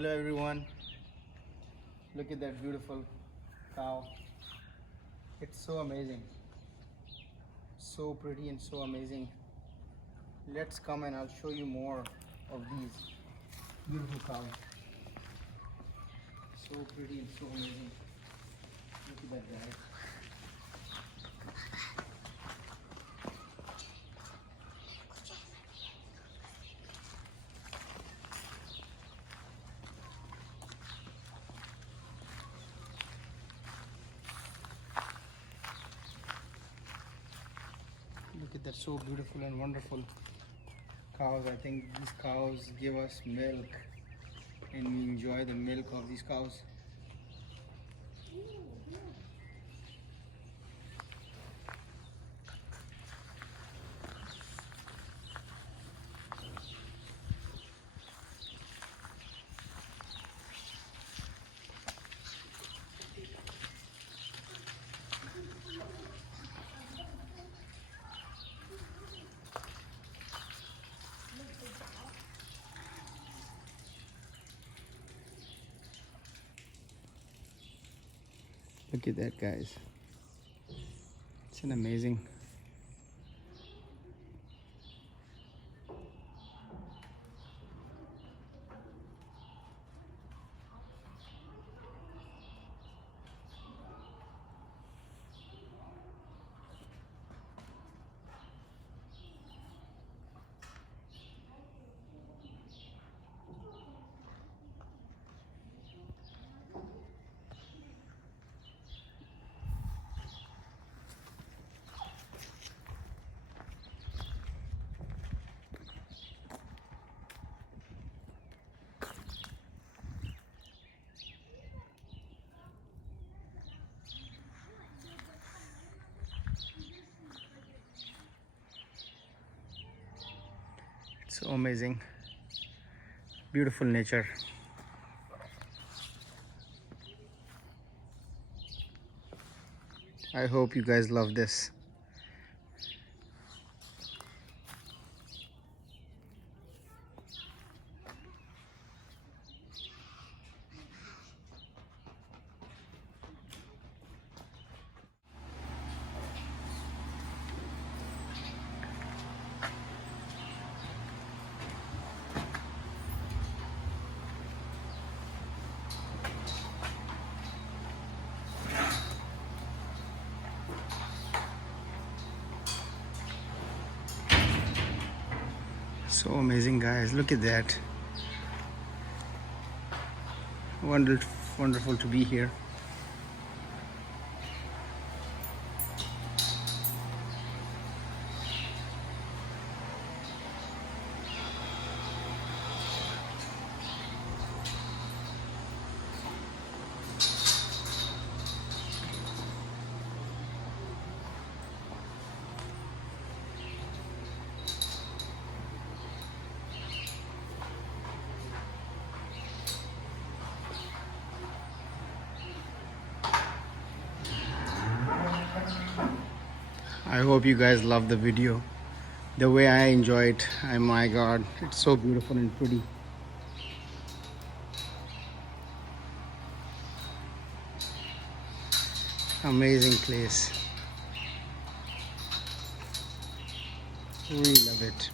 Hello everyone, look at that beautiful cow. It's so amazing, so pretty and so amazing. Let's come and I'll show you more of these beautiful cows. So pretty and so amazing. Look at that guy. Look at that, so beautiful and wonderful cows. I think these cows give us milk and we enjoy the milk of these cows. Look at that, guys. It's an amazing. So amazing, beautiful nature. I hope you guys love this. So amazing, guys. Look at that. Wonderful to be here. I hope you guys love the video the way I enjoy it. Oh my god, it's so beautiful and pretty. Amazing place. We love it.